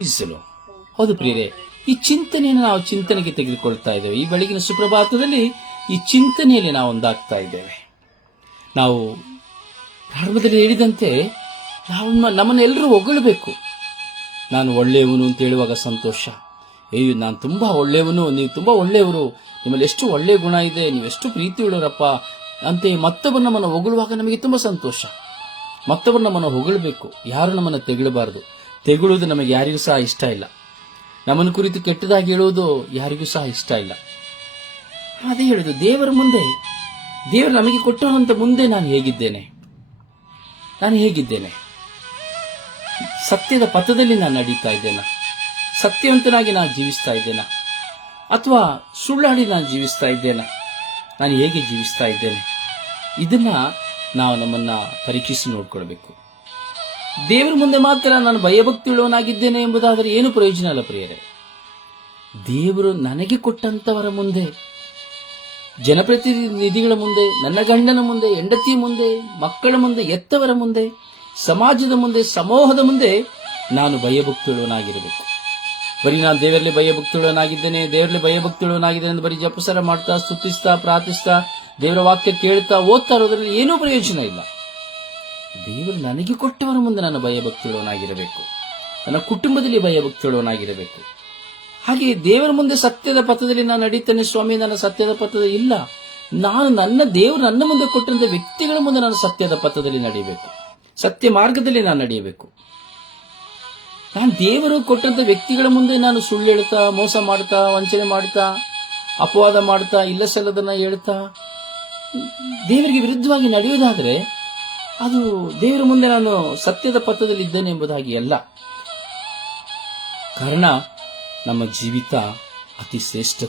ಇಸಲು ಹೌದು ಪ್ರಿಯರೇ ಈ ಚಿಂತನೆಯನ್ನು ನಾವು ಚಿಂತನೆಗೆ ತೆಗೆದುಕೊಳ್ತಾ ಇದ್ದೇವೆ. ಈ ಬೆಳಗಿನ ಸುಪ್ರಭಾತದಲ್ಲಿ ಈ ಚಿಂತನೆಯಲ್ಲಿ ನಾವು ಒಂದಾಗ್ತಾ ಇದ್ದೇವೆ. ನಾವು ಪ್ರಾರಂಭದಲ್ಲಿ ಹೇಳಿದಂತೆ ನಾವು ನಮ್ಮನ್ನು ಎಲ್ಲರೂ ಹೊಗಳಬೇಕು. ನಾನು ಒಳ್ಳೆಯವನು ಅಂತ ಹೇಳುವಾಗ ಸಂತೋಷ. ಏಯ್ ನಾನು ತುಂಬ ಒಳ್ಳೆಯವನು ನೀವು ತುಂಬ ಒಳ್ಳೆಯವರು. ನಿಮ್ಮಲ್ಲಿ ಎಷ್ಟು ಒಳ್ಳೆಯ ಗುಣ ಇದೆ ನೀವು ಎಷ್ಟು ಪ್ರೀತಿ ಉಳ್ಳೋರಪ್ಪ ಅಂತ ಮತ್ತೊಬ್ಬರು ನಮ್ಮನ್ನು ಹೊಗಳುವಾಗ ನಮಗೆ ತುಂಬ ಸಂತೋಷ. ಮತ್ತೊಬ್ಬರು ನಮ್ಮನ್ನು ಹೊಗಳಬೇಕು. ಯಾರು ನಮ್ಮನ್ನು ತೆಗಳಬಾರದು. ತೆಗಳುವುದು ನಮಗೆ ಯಾರಿಗೂ ಸಹ ಇಷ್ಟ ಇಲ್ಲ. ನಮ್ಮನ್ನು ಕುರಿತು ಕೆಟ್ಟದಾಗಿ ಹೇಳುವುದು ಯಾರಿಗೂ ಸಹ ಇಷ್ಟ ಇಲ್ಲ. ಅದೇ ಹೇಳುದು, ದೇವರ ಮುಂದೆ, ದೇವರು ನಮಗೆ ಕೊಟ್ಟಂತ ಮುಂದೆ ನಾನು ಹೇಗಿದ್ದೇನೆ? ನಾನು ಹೇಗಿದ್ದೇನೆ? ಸತ್ಯದ ಪಥದಲ್ಲಿ ನಾನು ನಡೀತಾ ಇದ್ದೇನೆ? ಸತ್ಯವಂತನಾಗಿ ನಾನು ಜೀವಿಸ್ತಾ ಇದ್ದೇನೆ? ಅಥವಾ ಸುಳ್ಳಾಡಿ ನಾನು ಜೀವಿಸ್ತಾ ಇದ್ದೇನೆ? ನಾನು ಹೇಗೆ ಜೀವಿಸ್ತಾ ಇದ್ದೇನೆ? ಇದನ್ನ ನಾವು ನಮ್ಮನ್ನ ಪರೀಕ್ಷಿಸಿ ನೋಡ್ಕೊಳ್ಬೇಕು. ದೇವರ ಮುಂದೆ ಮಾತ್ರ ನಾನು ಭಯಭಕ್ತಿಯುಳ್ಳವನಾಗಿದ್ದೇನೆ ಎಂಬುದಾದರೆ ಏನು ಪ್ರಯೋಜನ ಅಲ್ಲ ಪ್ರಿಯರೇ. ದೇವರು ನನಗೆ ಕೊಟ್ಟಂತವರ ಮುಂದೆ, ಜನಪ್ರತಿನಿಧಿಗಳ ಮುಂದೆ, ನನ್ನ ಗಂಡನ ಮುಂದೆ, ಹೆಂಡತಿ ಮುಂದೆ, ಮಕ್ಕಳ ಮುಂದೆ ಎತ್ತವರ ಮುಂದೆ, ಸಮಾಜದ ಮುಂದೆ, ಸಮೂಹದ ಮುಂದೆ ನಾನು ಭಯಭಕ್ತಿಳುವನಾಗಿರಬೇಕು ಬರೀ ನಾನು ದೇವರಲ್ಲಿ ಭಯಭಕ್ತಿಳುವನಾಗಿದ್ದೇನೆ ದೇವರಲ್ಲಿ ಭಯಭಕ್ತಿಳುವನಾಗಿದ್ದೇನೆ ಎಂದು ಬರೀ ಜಪಸರ ಮಾಡ್ತಾ, ಸ್ತುತಿಸ್ತಾ, ಪ್ರಾರ್ಥಿಸ್ತಾ, ದೇವರ ವಾಕ್ಯ ಕೇಳ್ತಾ, ಓದ್ತಾ ಇರೋದ್ರಲ್ಲಿ ಏನೂ ಪ್ರಯೋಜನ ಇಲ್ಲ. ದೇವರು ನನಗೆ ಕೊಟ್ಟವರ ಮುಂದೆ ನಾನು ಭಯಭಕ್ತಿಯುಳ್ಳವನಾಗಿರಬೇಕು. ನನ್ನ ಕುಟುಂಬದಲ್ಲಿ ಭಯಭಕ್ತಿಯುಳ್ಳವನಾಗಿರಬೇಕು. ಹಾಗೆ ದೇವರ ಮುಂದೆ ಸತ್ಯದ ಪಥದಲ್ಲಿ ನಾನು ನಡೀತೇನೆ ಸ್ವಾಮಿ, ನನ್ನ ಸತ್ಯದ ಪಥದಲ್ಲಿ ಇಲ್ಲ. ನಾನು ನನ್ನ ದೇವರು ನನ್ನ ಮುಂದೆ ಕೊಟ್ಟಂತ ವ್ಯಕ್ತಿಗಳ ಮುಂದೆ ನಾನು ಸತ್ಯದ ಪಥದಲ್ಲಿ ನಡೆಯಬೇಕು. ಸತ್ಯ ಮಾರ್ಗದಲ್ಲಿ ನಾನು ನಡೆಯಬೇಕು. ನಾನು ದೇವರು ಕೊಟ್ಟಂತ ವ್ಯಕ್ತಿಗಳ ಮುಂದೆ ನಾನು ಸುಳ್ಳು ಹೇಳ್ತಾ, ಮೋಸ ಮಾಡ್ತಾ, ವಂಚನೆ ಮಾಡ್ತಾ, ಅಪವಾದ ಮಾಡ್ತಾ, ಇಲ್ಲ ಸಲ್ಲದನ್ನ ಹೇಳ್ತಾ, ದೇವರಿಗೆ ವಿರುದ್ಧವಾಗಿ ನಡೆಯುವುದಾದರೆ ಅದು ದೇವರ ಮುಂದೆ ನಾನು ಸತ್ಯದ ಪಥದಲ್ಲಿ ಇದ್ದೇನೆ ಎಂಬುದಾಗಿ ಅಲ್ಲ. ಕಾರಣ, ನಮ್ಮ ಜೀವಿತ ಅತಿ ಶ್ರೇಷ್ಠ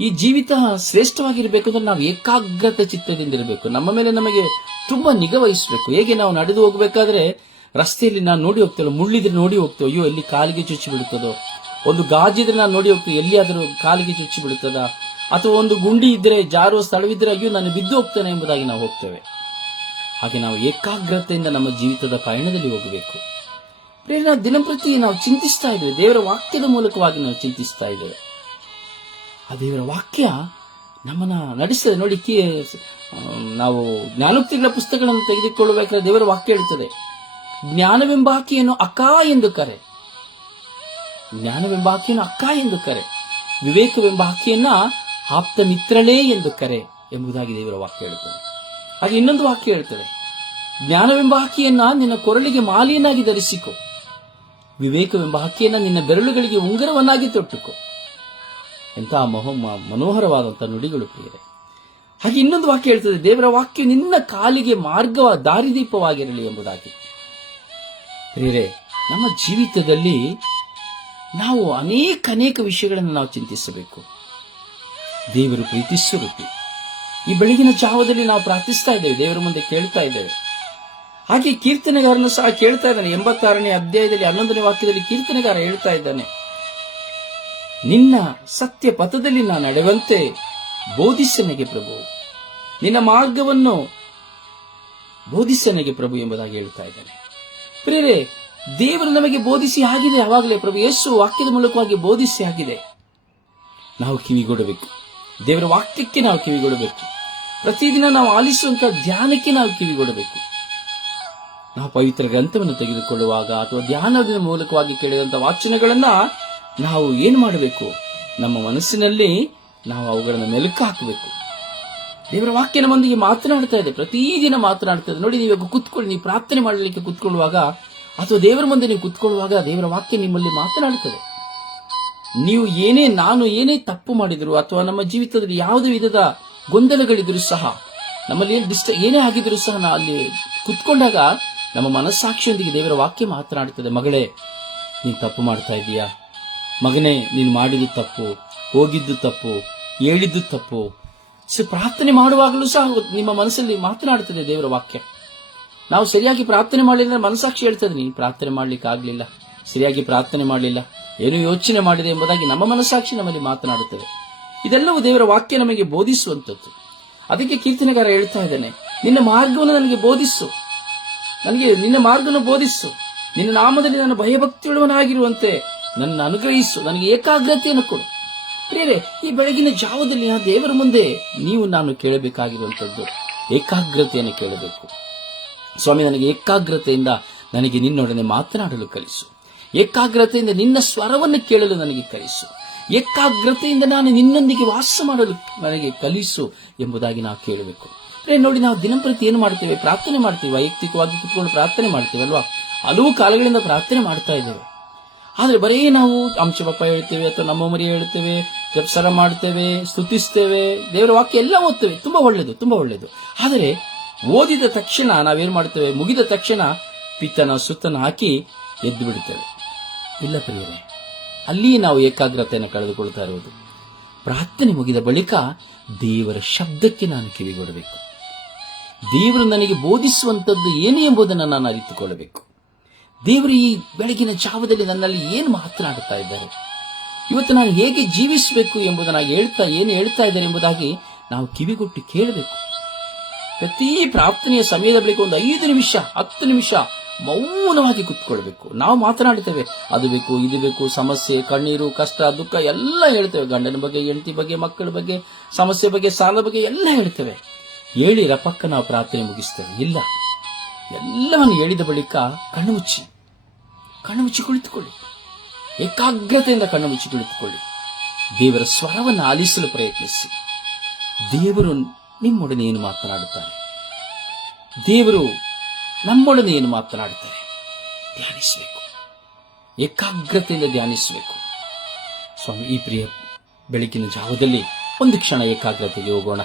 ಈ ಜೀವಿತ ಶ್ರೇಷ್ಠವಾಗಿರಬೇಕು ಅಂದ್ರೆ ನಾವು ಏಕಾಗ್ರತೆ ಚಿತ್ತದಿಂದ ಇರಬೇಕು. ನಮ್ಮ ಮೇಲೆ ನಮಗೆ ತುಂಬಾ ನಿಗವಹಿಸಬೇಕು ಹೇಗೆ ನಾವು ನಡೆದು ಹೋಗಬೇಕಾದ್ರೆ, ರಸ್ತೆಯಲ್ಲಿ ನಾನು ನೋಡಿ ಹೋಗ್ತೇವೆ ಮುಳ್ಳಿದ್ರೆ ನೋಡಿ ಹೋಗ್ತೇವೆ ಅಯ್ಯೋ, ಎಲ್ಲಿ ಕಾಲಿಗೆ ಚುಚ್ಚಿ ಬಿಡುತ್ತದೋ, ಒಂದು ಗಾಜಿದ್ರೆ ನಾನು ನೋಡಿ ಹೋಗ್ತೇವೆ ಎಲ್ಲಿಯಾದರೂ ಕಾಲಿಗೆ ಚುಚ್ಚಿ ಬಿಡುತ್ತದ, ಅಥವಾ ಒಂದು ಗುಂಡಿ ಇದ್ರೆ, ಜಾರುವ ಸ್ಥಳವಿದ್ರೆ, ಅಯ್ಯೋ, ನಾನು ಬಿದ್ದು ಹೋಗ್ತೇನೆ ಎಂಬುದಾಗಿ ನಾವು ಹೋಗ್ತೇವೆ. ಹಾಗೆ ನಾವು ಏಕಾಗ್ರತೆಯಿಂದ ನಮ್ಮ ಜೀವಿತದ ಪಯಣದಲ್ಲಿ ಹೋಗಬೇಕು. ಪ್ರೇರಣ ದಿನಪ್ರತಿ ನಾವು ಚಿಂತಿಸ್ತಾ ಇದ್ದೇವೆ. ದೇವರ ವಾಕ್ಯದ ಮೂಲಕವಾಗಿ ನಾವು ಚಿಂತಿಸ್ತಾ ಇದ್ದೇವೆ. ಆ ದೇವರ ವಾಕ್ಯ ನಮ್ಮನ್ನ ನಡೆಸ್ತದೆ. ನೋಡಿ ನಾವು ಜ್ಞಾನೋಕ್ತಿಗಳ ಪುಸ್ತಕಗಳನ್ನು ತೆಗೆದುಕೊಳ್ಳಬೇಕಾದ್ರೆ ದೇವರ ವಾಕ್ಯ ಹೇಳುತ್ತದೆ ಜ್ಞಾನವೆಂಬ ಆಕೆಯನ್ನು ಅಕ್ಕ ಎಂದು ಕರೆ. ಜ್ಞಾನವೆಂಬ ಆಕೆಯನ್ನು ಅಕ್ಕ ಎಂದು ಕರೆ. ವಿವೇಕವೆಂಬ ಆಕೆಯನ್ನ ಆಪ್ತ ಮಿತ್ರಳೇ ಎಂದು ಕರೆ ಎಂಬುದಾಗಿ ದೇವರ ವಾಕ್ಯ ಹೇಳುತ್ತದೆ ಹಾಗೆ ಇನ್ನೊಂದು ವಾಕ್ಯ ಹೇಳ್ತದೆ ಜ್ಞಾನವೆಂಬ ಹಕ್ಕಿಯನ್ನ ನಿನ್ನ ಕೊರಳಿಗೆ ಮಾಲಿಯನ್ನಾಗಿ ಧರಿಸಿಕೊ. ವಿವೇಕವೆಂಬ ಹಕ್ಕಿಯನ್ನ ನಿನ್ನ ಬೆರಳುಗಳಿಗೆ ಉಂಗರವನ್ನಾಗಿ ತೊಟ್ಟುಕೋ. ಎಂತಹ ಮಹೋ ಮನೋಹರವಾದಂತಹ ನುಡಿಗಳು ಪ್ರಿಯರೇ. ಹಾಗೆ ಇನ್ನೊಂದು ವಾಕ್ಯ ಹೇಳ್ತದೆ, ದೇವರ ವಾಕ್ಯ ನಿನ್ನ ಕಾಲಿಗೆ ಮಾರ್ಗವ ದಾರಿದೀಪವಾಗಿರಲಿ ಎಂಬುದಾಗಿ. ಪ್ರಿಯರೇ, ನಮ್ಮ ಜೀವಿತದಲ್ಲಿ ನಾವು ಅನೇಕ ಅನೇಕ ವಿಷಯಗಳನ್ನು ನಾವು ಚಿಂತಿಸಬೇಕು. ದೇವರು ಪ್ರೀತಿಸುತ್ತೆ ಈ ಬೆಳಗಿನ ಜಾವದಲ್ಲಿ ನಾವು ಪ್ರಾರ್ಥಿಸ್ತಾ ಇದ್ದೇವೆ, ದೇವರ ಮುಂದೆ ಕೇಳ್ತಾ ಇದ್ದೇವೆ. ಹಾಗೆ ಕೀರ್ತನೆಗಾರನು ಸಹ ಕೇಳ್ತಾ ಇದ್ದಾನೆ. ಎಂಬತ್ತಾರನೇ ಅಧ್ಯಾಯದಲ್ಲಿ, ಹನ್ನೊಂದನೇ ವಾಕ್ಯದಲ್ಲಿ ಕೀರ್ತನೆಗಾರ ಹೇಳ್ತಾ ಇದ್ದಾನೆ, ನಿನ್ನ ಸತ್ಯ ಪಥದಲ್ಲಿ ನಾನು ನಡೆವಂತೆ ಬೋಧಿಸನೆಗೆ ಪ್ರಭು. ನಿನ್ನ ಮಾರ್ಗವನ್ನು ಬೋಧಿಸನೆಗೆ ಪ್ರಭು ಎಂಬುದಾಗಿ ಹೇಳ್ತಾ ಇದ್ದಾನೆ. ಪ್ರೇರೆ ದೇವರು ನಮಗೆ ಬೋಧಿಸಿ ಆಗಿದೆ ಆವಾಗಲೇ ಪ್ರಭು ಯೇಸು ವಾಕ್ಯದ ಮೂಲಕವಾಗಿ ಬೋಧಿಸಿ ಆಗಿದೆ ನಾವು ಕಿವಿಗೊಡಬೇಕು. ದೇವರ ವಾಕ್ಯಕ್ಕೆ ನಾವು ಕಿವಿಗೊಡಬೇಕು. ಪ್ರತಿದಿನ ನಾವು ಆಲಿಸುವಂತ ಧ್ಯಾನಕ್ಕೆ ನಾವು ಕಿವಿಗೊಡಬೇಕು. ನಾವು ಪವಿತ್ರ ಗ್ರಂಥವನ್ನು ತೆಗೆದುಕೊಳ್ಳುವಾಗ ಅಥವಾ ಧ್ಯಾನದ ಮೂಲಕವಾಗಿ ಕೇಳಿದಂಥ ವಾಚನಗಳನ್ನ ನಾವು ಏನು ಮಾಡಬೇಕು? ನಮ್ಮ ಮನಸ್ಸಿನಲ್ಲಿ ನಾವು ಅವುಗಳನ್ನು ಮೆಲುಕು ಹಾಕಬೇಕು. ದೇವರ ವಾಕ್ಯ ನಮ್ಮೊಂದಿಗೆ ಮಾತನಾಡ್ತಾ ಇದೆ. ಪ್ರತಿದಿನ ಮಾತನಾಡ್ತಾ ಇದೆ. ನೋಡಿ, ನೀವು ಕುತ್ಕೊಳ್ಳಿ. ನೀವು ಪ್ರಾರ್ಥನೆ ಮಾಡಲಿಕ್ಕೆ ಕುತ್ಕೊಳ್ಳುವಾಗ ಅಥವಾ ದೇವರ ಮುಂದೆ ನೀವು ಕುತ್ಕೊಳ್ಳುವಾಗ ದೇವರ ವಾಕ್ಯ ನಿಮ್ಮಲ್ಲಿ ಮಾತನಾಡುತ್ತದೆ ನೀವು ಏನೇ ನಾನು ಏನೇ ತಪ್ಪು ಮಾಡಿದರೂ ಅಥವಾ ನಮ್ಮ ಜೀವಿತದಲ್ಲಿ ಯಾವುದೇ ವಿಧದ ಗೊಂದಲಗಳಿದ್ರು ಸಹ, ನಮ್ಮಲ್ಲಿ ಏನು ಏನೇ ಆಗಿದ್ರು ಸಹ ನಾ ಅಲ್ಲಿ ಕುತ್ಕೊಂಡಾಗ ನಮ್ಮ ಮನಸ್ಸಾಕ್ಷಿಯೊಂದಿಗೆ ದೇವರ ವಾಕ್ಯ ಮಾತನಾಡುತ್ತದೆ. ಮಗಳೇ, ನೀನು ತಪ್ಪು ಮಾಡ್ತಾ ಇದೀಯಾ ಮಗನೇ, ನೀನು ಮಾಡಿದ್ದು ತಪ್ಪು, ಹೋಗಿದ್ದು ತಪ್ಪು, ಹೇಳಿದ್ದು ತಪ್ಪು. ಸೊ, ಪ್ರಾರ್ಥನೆ ಮಾಡುವಾಗಲೂ ಸಹ ನಿಮ್ಮ ಮನಸ್ಸಲ್ಲಿ ಮಾತನಾಡುತ್ತದೆ ದೇವರ ವಾಕ್ಯ. ನಾವು ಸರಿಯಾಗಿ ಪ್ರಾರ್ಥನೆ ಮಾಡಲಿಲ್ಲ ಮನಸ್ಸಾಕ್ಷಿ ಹೇಳ್ತದೆ, ನೀನು ಪ್ರಾರ್ಥನೆ ಮಾಡ್ಲಿಕ್ಕೆ ಆಗ್ಲಿಲ್ಲ ಸರಿಯಾಗಿ ಪ್ರಾರ್ಥನೆ ಮಾಡಲಿಲ್ಲ. ಏನು ಯೋಚನೆ ಮಾಡಿದೆ ಎಂಬುದಾಗಿ ನಮ್ಮ ಮನಸ್ಸಾಕ್ಷಿ ನಮ್ಮಲ್ಲಿ ಮಾತನಾಡುತ್ತದೆ. ಇದೆಲ್ಲವೂ ದೇವರ ವಾಕ್ಯ ನಮಗೆ ಬೋಧಿಸುವಂಥದ್ದು. ಅದಕ್ಕೆ ಕೀರ್ತನೆಗಾರ ಹೇಳ್ತಾ ಇದ್ದಾನೆ, ನಿನ್ನ ಮಾರ್ಗವನ್ನು ನನಗೆ ಬೋಧಿಸು. ನನಗೆ ನಿನ್ನ ಮಾರ್ಗವನ್ನು ಬೋಧಿಸು. ನಿನ್ನ ನಾಮದಲ್ಲಿ ನನ್ನ ಭಯಭಕ್ತಿಯುಳ್ಳವನಾಗಿರುವಂತೆ ನನ್ನ ಅನುಗ್ರಹಿಸು. ನನಗೆ ಏಕಾಗ್ರತೆಯನ್ನು ಕೊಡು. ಪ್ರಿಯರೇ, ಈ ಬೆಳಗಿನ ಜಾವದಲ್ಲಿ ಆ ದೇವರ ಮುಂದೆ ನೀವು ನಾನು ಕೇಳಬೇಕಾಗಿರುವಂಥದ್ದು. ಏಕಾಗ್ರತೆಯನ್ನು ಕೇಳಬೇಕು. ಸ್ವಾಮಿ, ನನಗೆ ಏಕಾಗ್ರತೆಯಿಂದ ನನಗೆ ನಿನ್ನೊಡನೆ ಮಾತನಾಡಲು ಕಲಿಸು. ಏಕಾಗ್ರತೆಯಿಂದ ನಿನ್ನ ಸ್ವರವನ್ನು ಕೇಳಲು ನನಗೆ ಕಲಿಸು. ಏಕಾಗ್ರತೆಯಿಂದ ನಾನು ನಿನ್ನೊಂದಿಗೆ ವಾಸ ಮಾಡಲು ನನಗೆ ಕಲಿಸು ಎಂಬುದಾಗಿ ನಾವು ಕೇಳಬೇಕು. ನೋಡಿ, ನಾವು ದಿನಂಪ್ರತಿ ಏನು ಮಾಡ್ತೇವೆ? ಪ್ರಾರ್ಥನೆ ಮಾಡ್ತೀವಿ. ವೈಯಕ್ತಿಕವಾಗಿ ಕುತ್ಕೊಂಡು ಪ್ರಾರ್ಥನೆ ಮಾಡ್ತೀವಿ, ಅಲ್ವಾ? ಹಲವು ಕಾಲಗಳಿಂದ ಪ್ರಾರ್ಥನೆ ಮಾಡ್ತಾ ಇದ್ದೇವೆ. ಆದರೆ ಬರೀ ನಾವು ಅಂಶಬಪ್ಪ ಹೇಳ್ತೇವೆ ಅಥವಾ ನಮ್ಮ ಮರಿ ಹೇಳ್ತೇವೆ, ಜಪ್ಸರ ಮಾಡ್ತೇವೆ, ಸ್ತುತಿಸ್ತೇವೆ, ದೇವರ ವಾಕ್ಯ ಎಲ್ಲ ಓದ್ತೇವೆ. ತುಂಬ ಒಳ್ಳೆಯದು ತುಂಬ ಒಳ್ಳೆಯದು. ಆದರೆ ಓದಿದ ತಕ್ಷಣ ನಾವೇನು ಮಾಡ್ತೇವೆ? ಮುಗಿದ ತಕ್ಷಣ ಪಿತ್ತನ ಸುತ್ತನ ಹಾಕಿ ಎದ್ದು ಬಿಡುತ್ತೇವೆ. ಇಲ್ಲ ಪ್ರಿಯರೇ ಅಲ್ಲಿ ನಾವು ಏಕಾಗ್ರತೆಯನ್ನು ಕಳೆದುಕೊಳ್ತಾ ಇರುವುದು. ಪ್ರಾರ್ಥನೆ ಮುಗಿದ ಬಳಿಕ ದೇವರ ಶಬ್ದಕ್ಕೆ ನಾನು ಕಿವಿಗೊಡಬೇಕು. ದೇವರು ನನಗೆ ಬೋಧಿಸುವಂಥದ್ದು ಏನು ಎಂಬುದನ್ನು ನಾನು ಅರಿತುಕೊಳ್ಳಬೇಕು. ದೇವರು ಈ ಬೆಳಗಿನ ಜಾವದಲ್ಲಿ ನನ್ನಲ್ಲಿ ಏನು ಮಾತನಾಡುತ್ತಾ ಇದ್ದಾರೆ? ಇವತ್ತು ನಾನು ಹೇಗೆ ಜೀವಿಸಬೇಕು ಎಂಬುದನ್ನು ಹೇಳ್ತಾ, ಏನು ಹೇಳ್ತಾ ಇದ್ದಾರೆ ಎಂಬುದಾಗಿ ನಾವು ಕಿವಿಗೊಟ್ಟು ಕೇಳಬೇಕು. ಪ್ರತಿ ಪ್ರಾರ್ಥನೆಯ ಸಮಯದ ಬಳಿಕ ಒಂದು ಐದು ನಿಮಿಷ, ಹತ್ತು ನಿಮಿಷ ಮೌನವಾಗಿ ಕುತ್ಕೊಳ್ಬೇಕು. ನಾವು ಮಾತನಾಡ್ತೇವೆ ಅದು ಬೇಕು, ಇದು ಬೇಕು, ಸಮಸ್ಯೆ, ಕಣ್ಣೀರು, ಕಷ್ಟ, ದುಃಖ ಎಲ್ಲ ಹೇಳ್ತೇವೆ. ಗಂಡನ ಬಗ್ಗೆ, ಹೆಂಡತಿ ಬಗ್ಗೆ, ಮಕ್ಕಳ ಬಗ್ಗೆ, ಸಮಸ್ಯೆ ಬಗ್ಗೆ, ಸಾಲ ಬಗ್ಗೆ ಎಲ್ಲ ಹೇಳ್ತೇವೆ. ಹೇಳಿ ರಪಕ್ಕ ನಾವು ಪ್ರಾರ್ಥನೆ ಮುಗಿಸ್ತೇವೆ. ಇಲ್ಲ. ಎಲ್ಲವನ್ನು ಹೇಳಿದ ಬಳಿಕ ಕಣ್ಣು ಮುಚ್ಚಿ. ಕಣ್ಣು ಮುಚ್ಚಿ ಕುಳಿತುಕೊಳ್ಳಿ. ಏಕಾಗ್ರತೆಯಿಂದ ಕಣ್ಣು ಮುಚ್ಚಿ ಕುಳಿತುಕೊಳ್ಳಿ. ದೇವರ ಸ್ವರವನ್ನು ಆಲಿಸಲು ಪ್ರಯತ್ನಿಸಿ. ದೇವರು ನಿಮ್ಮೊಡನೆ ಏನು ಮಾತನಾಡುತ್ತಾರೆ? ದೇವರು ನಮ್ಮೊಡನೆ ಏನು ಮಾತನಾಡ್ತಾರೆ ಧ್ಯಾನಿಸಬೇಕು. ಏಕಾಗ್ರತೆಯಿಂದ ಧ್ಯಾನಿಸಬೇಕು. ಸ್ವಾಮಿ, ಈ ಪ್ರಿಯ ಬೆಳಗಿನ ಜಾವದಲ್ಲಿ ಒಂದು ಕ್ಷಣ ಏಕಾಗ್ರತೆಗೆ ಹೋಗೋಣ.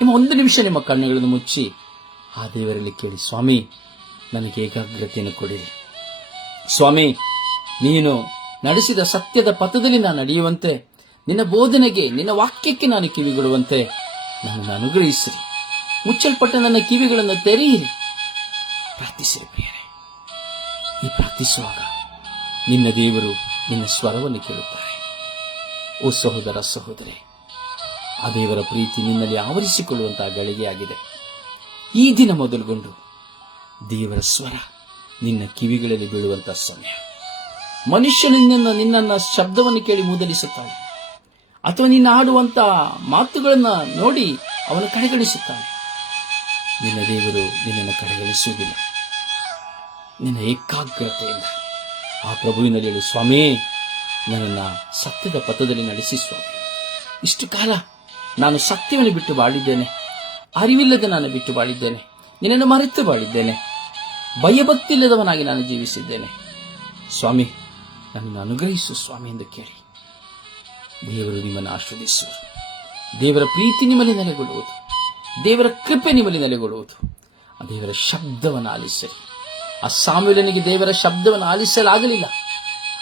ನಿಮ್ಮ ಒಂದು ನಿಮಿಷ ನಿಮ್ಮ ಕಣ್ಣುಗಳನ್ನು ಮುಚ್ಚಿ ಆ ದೇವರಲ್ಲಿ ಕೇಳಿ, ಸ್ವಾಮಿ, ನನಗೆ ಏಕಾಗ್ರತೆಯನ್ನು ಕೊಡಿರಿ ಸ್ವಾಮಿ, ನೀನು ನಡೆಸಿದ ಸತ್ಯದ ಪಥದಲ್ಲಿ ನಾನು ನಡೆಯುವಂತೆ, ನಿನ್ನ ಬೋಧನೆಗೆ, ನಿನ್ನ ವಾಕ್ಯಕ್ಕೆ ನಾನು ಕಿವಿಗೊಡುವಂತೆ ನನ್ನನ್ನು ಅನುಗ್ರಹಿಸಿರಿ. ಮುಚ್ಚಲ್ಪಟ್ಟ ನನ್ನ ಕಿವಿಗಳನ್ನು ತೆರೆಯಿರಿ. ಪ್ರಾರ್ಥಿಸಿರಿ ಪ್ರಿಯರೇ ಈ ಪ್ರಾರ್ಥಿಸುವಾಗ ನಿನ್ನ ದೇವರು ನಿನ್ನ ಸ್ವರವನ್ನು ಕೇಳುತ್ತಾರೆ. ಓ ಸಹೋದರ ಸಹೋದರಿ, ಆ ದೇವರ ಪ್ರೀತಿ ನಿನ್ನಲ್ಲಿ ಆವರಿಸಿಕೊಳ್ಳುವಂತಹ ಗಳಿಗೆಯಾಗಿದೆ. ಈ ದಿನ ಮೊದಲುಗೊಂಡು ದೇವರ ಸ್ವರ ನಿನ್ನ ಕಿವಿಗಳಲ್ಲಿ ಬೀಳುವಂತಹ ಸಮಯ. ಮನುಷ್ಯನು ನಿನ್ನ ನಿನ್ನನ್ನ ಶಬ್ದವನ್ನು ಕೇಳಿ ಮೂದಲಿಸುತ್ತಾನೆ. ಅಥವಾ ನಿನ್ನ ಆಡುವಂತಹ ಮಾತುಗಳನ್ನ ನೋಡಿ ಅವನು ಕಡೆಗಣಿಸುತ್ತಾನೆ. ನಿನ್ನ ದೇವರು ನಿನ್ನನ್ನು ಕಡೆಗಣಿಸುವುದಿಲ್ಲ ನಿನ್ನ ಏಕಾಗ್ರತೆಯಿಂದ ಆ ಪ್ರಭುವಿನಲ್ಲಿ ಹೇಳಿ, ಸ್ವಾಮಿ, ನನ್ನನ್ನು ಸತ್ಯದ ಪಥದಲ್ಲಿ ನಡೆಸಿ, ಸ್ವಾಮಿ. ಇಷ್ಟು ಕಾಲ ನಾನು ಸತ್ಯವನ್ನು ಬಿಟ್ಟು ಬಾಳಿದ್ದೇನೆ. ಅರಿವಿಲ್ಲದೆ ನಾನು ಬಿಟ್ಟು ಬಾಳಿದ್ದೇನೆ. ನಿನ್ನನ್ನು ಮರೆತು ಬಾಳಿದ್ದೇನೆ. ಭಯಭಕ್ತಿಲ್ಲದವನಾಗಿ ನಾನು ಜೀವಿಸಿದ್ದೇನೆ. ಸ್ವಾಮಿ, ನನ್ನನ್ನು ಅನುಗ್ರಹಿಸು, ಸ್ವಾಮಿ ಎಂದು ಕೇಳಿ. ದೇವರು ನಿಮ್ಮನ್ನು ಆಶ್ರದಿಸುವರು ದೇವರ ಪ್ರೀತಿ ನಿಮ್ಮಲ್ಲಿ ನೆಲೆಗೊಳ್ಳುವುದು. ದೇವರ ಕೃಪೆ ನಿಮ್ಮಲ್ಲಿ ನೆಲೆಗೊಳ್ಳುವುದು. ಆ ದೇವರ ಶಬ್ದವನ್ನು ಆಲಿಸಲಿ ಆ ಸಾಮ್ಯನಿಗೆ ದೇವರ ಶಬ್ದವನ್ನು ಆಲಿಸಲಾಗಲಿಲ್ಲ.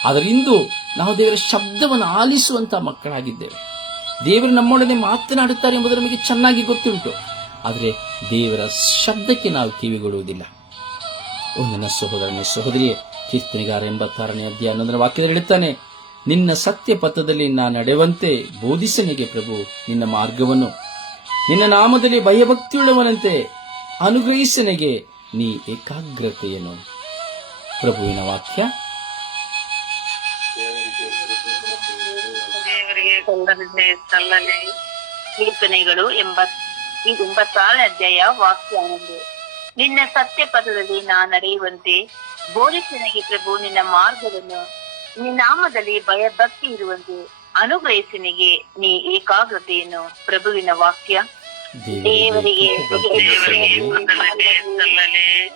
ಆದರೆ ಇಂದು ನಾವು ದೇವರ ಶಬ್ದವನ್ನು ಆಲಿಸುವಂತ ಮಕ್ಕಳಾಗಿದ್ದೇವೆ. ದೇವರು ನಮ್ಮೊಡನೆ ಮಾತನಾಡುತ್ತಾರೆ ಎಂಬುದು ನಮಗೆ ಚೆನ್ನಾಗಿ ಗೊತ್ತುಂಟು. ಆದರೆ ದೇವರ ಶಬ್ದಕ್ಕೆ ನಾವು ಕಿವಿಗೊಳ್ಳುವುದಿಲ್ಲ ಒಂದು ನನ್ನ ಸಹೋದರನ ಸಹೋದರಿಯೇ, ಕೀರ್ತನೆಗಾರ ಎಂಬತ್ತಾರನೇ ಅಧ್ಯಾಯ ಹನ್ನೊಂದರ ವಾಕ್ಯದಲ್ಲಿ ಹೇಳುತ್ತಾನೆ, ನಿನ್ನ ಸತ್ಯ ಪಥದಲ್ಲಿ ನಾ ನಡೆಯುವಂತೆ ಬೋಧಿಸನಿಗೆ ಪ್ರಭು, ನಿನ್ನ ಮಾರ್ಗವನ್ನು ನಿನ್ನ ನಾಮದಲ್ಲಿ ಭಯಭಕ್ತಿಯುಳ್ಳವನಂತೆ ಅನುಗ್ರಹಿಸನಿಗೆ ನೀ ಏಕಾಗ್ರತೆಯನ್ನು. ಪ್ರಭುವಿನ ವಾಕ್ಯ. ಕೀರ್ತನೆಗಳು ಎಂಬತ್ತಾರನೇ ಅಧ್ಯಾಯ ವಾಕ್ಯ ಒಂದು ನಿನ್ನ ಸತ್ಯ ಪದದಲ್ಲಿ ನಾನು ನಡೆಯುವಂತೆ ಬೋಧಿಸನಿಗೆ ಪ್ರಭು ನಿನ್ನ ಮಾರ್ಗವನ್ನು, ನಿನ್ನ ನಾಮದಲ್ಲಿ ಭಯಭಕ್ತಿ ಇರುವಂತೆ ಅನುಗ್ರಹಿಸನಿಗೆ ನೀ ಏಕಾಗ್ರತೆಯನ್ನು. ಪ್ರಭುವಿನ ವಾಕ್ಯ. ದೇವರಿಗೆ ಸಲ್ಲಲೆ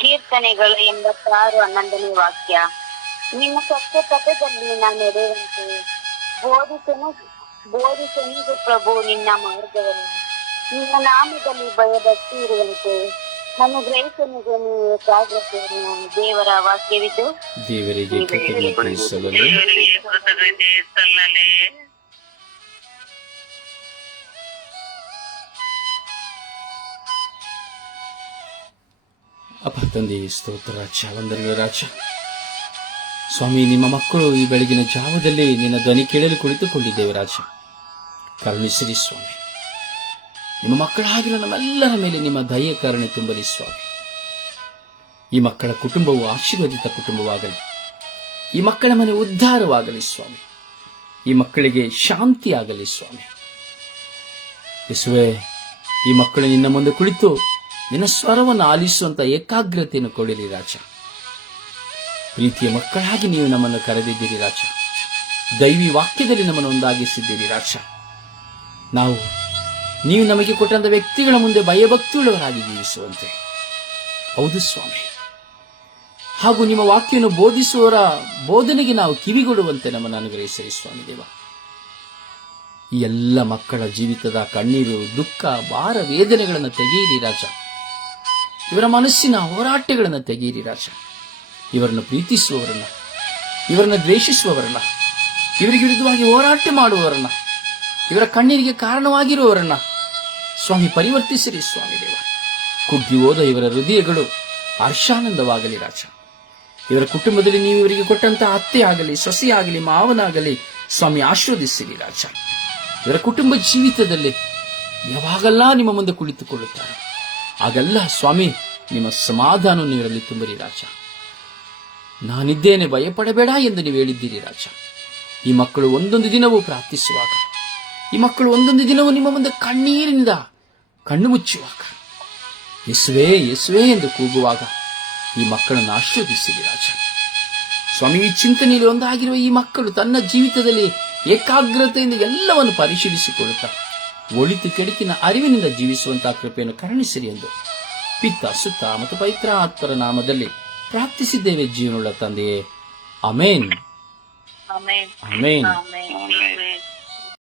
ಕೀರ್ತನೆಗಳು ಎಂಬತ್ತಾರು ಹನ್ನೊಂದನೇ ವಾಕ್ಯ. ನಿಮ್ಮ ಸತ್ಯ ಪಥದಲ್ಲಿ ನಾ ನಡೆಯುವಂತೆ ಬೋಧಿಸನು ಬೋಧಿಸನಿಗೆ ಪ್ರಭು ನಿನ್ನ ಮಾರ್ಗವನ್ನು. ನಿನ್ನ ನಾಮದಲ್ಲಿ ಭಯಭಕ್ತಿ ಇರುವಂತೆ ನನ್ನ ಗ್ರಹಿಸನಿಗೆ ನೀವು ಏಕಾಗ್ರತೆಯನ್ನು ದೇವರ ವಾಕ್ಯವಿದ್ದು ದೇವರಿಗೆ ಕೃತಜ್ಞತೆ ಸಲ್ಲಲು. ಅಪ್ಪ ಸ್ತೋತ್ರ ರಾಜ ವಂದನೆಗಳು ರಾಜ. ಸ್ವಾಮಿ, ನಿಮ್ಮ ಮಕ್ಕಳು ಈ ಬೆಳಗಿನ ಜಾವದಲ್ಲಿ ನಿನ್ನ ಧ್ವನಿ ಕೇಳಲು ಕುಳಿತುಕೊಂಡಿದ್ದೇವೆ ರಾಜ. ಕರುಣಿಸಿರಿ ಸ್ವಾಮಿ. ನಿಮ್ಮ ಮಕ್ಕಳಾಗಿರೋ ನಮ್ಮೆಲ್ಲರ ಮೇಲೆ ನಿಮ್ಮ ದಯ್ಯ ಕರುಣೆ ತುಂಬಲಿ ಸ್ವಾಮಿ. ಈ ಮಕ್ಕಳ ಕುಟುಂಬವು ಆಶೀರ್ವದಿತ ಕುಟುಂಬವಾಗಲಿ. ಈ ಮಕ್ಕಳ ಮನೆ ಉದ್ಧಾರವಾಗಲಿ ಸ್ವಾಮಿ. ಈ ಮಕ್ಕಳಿಗೆ ಶಾಂತಿಯಾಗಲಿ ಸ್ವಾಮಿ. ಯಸುವೆ, ಈ ಮಕ್ಕಳು ನಿನ್ನ ಮುಂದೆ ಕುಳಿತು ನಿನ್ನ ಸ್ವರವನ್ನು ಆಲಿಸುವಂತ ಏಕಾಗ್ರತೆಯನ್ನು ಕೊಡಿರಿ ರಾಜ. ಪ್ರೀತಿಯ ಮಕ್ಕಳಾಗಿ ನೀವು ನಮ್ಮನ್ನು ಕರೆದಿದ್ದೀರಿ ರಾಜ. ದೈವಿ ವಾಕ್ಯದಲ್ಲಿ ನಮ್ಮನ್ನು ಒಂದಾಗಿಸಿದ್ದೀರಿ ರಾಜ. ನಾವು, ನೀವು ನಮಗೆ ಕೊಟ್ಟಂತ ವ್ಯಕ್ತಿಗಳ ಮುಂದೆ ಭಯಭಕ್ತಿಯುಳ್ಳವರಾಗಿ ಜೀವಿಸುವಂತೆ. ಹೌದು ಸ್ವಾಮಿ. ಹಾಗೂ ನಿಮ್ಮ ವಾಕ್ಯವನ್ನು ಬೋಧಿಸುವವರ ಬೋಧನೆಗೆ ನಾವು ಕಿವಿಗೊಡುವಂತೆ ನಮ್ಮನ್ನು ಅನುಗ್ರಹಿಸಿರಿ ಸ್ವಾಮಿ ದೇವ. ಈ ಎಲ್ಲ ಮಕ್ಕಳ ಜೀವಿತದ ಕಣ್ಣೀರು, ದುಃಖ, ಭಾರ, ವೇದನೆಗಳನ್ನು ತೆಗೆಯಿರಿ ರಾಜ. ಇವರ ಮನಸ್ಸಿನ ಹೋರಾಟಗಳನ್ನು ತೆಗೆಯಿರಿ ರಾಜ. ಇವರನ್ನು ಪ್ರೀತಿಸುವವರನ್ನ ಇವರನ್ನು ದ್ವೇಷಿಸುವವರನ್ನ ಇವರಿಗೆ ವಿರುದ್ಧವಾಗಿ ಹೋರಾಟ ಮಾಡುವವರನ್ನ ಇವರ ಕಣ್ಣೀರಿಗೆ ಕಾರಣವಾಗಿರುವವರನ್ನ ಸ್ವಾಮಿ, ಪರಿವರ್ತಿಸಿರಿ ಸ್ವಾಮಿ ದೇವ. ಕುಗ್ಗಿ ಹೋದ ಇವರ ಹೃದಯಗಳು ಹರ್ಷಾನಂದವಾಗಲಿ ರಾಜ. ಇವರ ಕುಟುಂಬದಲ್ಲಿ ನೀವು ಇವರಿಗೆ ಕೊಟ್ಟಂತಹ ಅತ್ತೆ ಆಗಲಿ, ಸೊಸೆ ಆಗಲಿ, ಮಾವನಾಗಲಿ ಸ್ವಾಮಿ ಆಶೀರ್ವದಿಸಿರಿ ರಾಜ. ಇವರ ಕುಟುಂಬ ಜೀವಿತದಲ್ಲಿ ಯಾವಾಗಲ್ಲ ನಿಮ್ಮ ಮುಂದೆ ಕುಳಿತುಕೊಳ್ಳುತ್ತಾರೆ. ಆಗೆಲ್ಲ ಸ್ವಾಮಿ, ನಿಮ್ಮ ಸಮಾಧಾನ ನೀರಲ್ಲಿ ತುಂಬಿರಿ ರಾಜ. ನಾನಿದ್ದೇನೆ ಭಯಪಡಬೇಡ ಎಂದು ನೀವು ಹೇಳಿದ್ದೀರಿ ರಾಜ. ಈ ಮಕ್ಕಳು ಒಂದೊಂದು ದಿನವೂ ಪ್ರಾರ್ಥಿಸುವಾಗ, ಈ ಮಕ್ಕಳು ಒಂದೊಂದು ದಿನವೂ ನಿಮ್ಮ ಮುಂದೆ ಕಣ್ಣೀರಿನಿಂದ ಕಣ್ಣು ಮುಚ್ಚುವಾಗ, ಯೇಸುವೆ ಯೇಸುವೆ ಎಂದು ಕೂಗುವಾಗ ಈ ಮಕ್ಕಳನ್ನು ಆಶೀರ್ವದಿಸಿರಿ ರಾಜ. ಸ್ವಾಮಿ, ಈ ಚಿಂತನೆಯಲ್ಲಿ ಒಂದಾಗಿರುವ ಈ ಮಕ್ಕಳು ತನ್ನ ಜೀವಿತದಲ್ಲಿ ಏಕಾಗ್ರತೆಯಿಂದ ಎಲ್ಲವನ್ನು ಪರಿಶೀಲಿಸಿಕೊಳ್ಳುತ್ತಾ ಒಳಿತು ಕೆಡುಕಿನ ಅರಿವಿನಿಂದ ಜೀವಿಸುವಂತಹ ಕೃಪೆಯನ್ನು ಕರುಣಿಸಿರಿ ಎಂದು ಪಿತ್ತ ಸುತ್ತ ಮತ್ತು ಪವಿತ್ರ ಆತ್ಮರ ನಾಮದಲ್ಲಿ ಪ್ರಾರ್ಥಿಸಿದ್ದೇವೆ ಜೀವನುಳ್ಳ ತಂದೆಯೇ. ಅಮೇನ್. ಅಮೇನ್.